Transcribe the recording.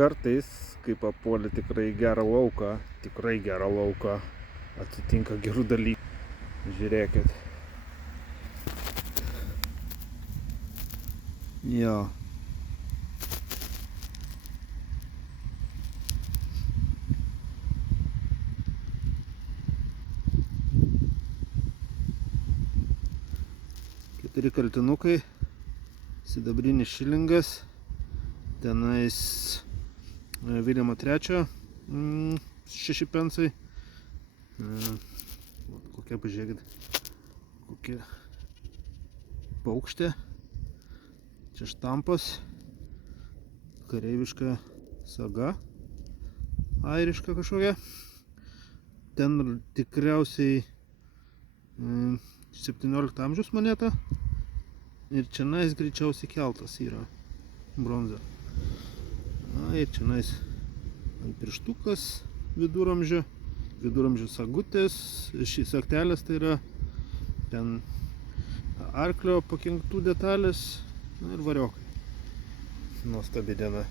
Kartais, kai papuoli tikrai gerą lauką, atsitinka gerų dalykų. Žiūrėkit. Jo. Keturi kaltinukai, sidabrinis šilingas, tenais Viljamo III 6 pensai. Kokia, pažiūrėkit, kokia paukštė. Čia štampas, kareiviška saga, airiška kažkokia. Ten tikriausiai 17 amžiaus moneta. Ir čianais greičiausiai keltas yra bronza. Ir čianais ant pirštukas viduramžių sagutės, šis aktelės tai yra ten arklio pakinktų detalės ir variokai. Nuostabi diena.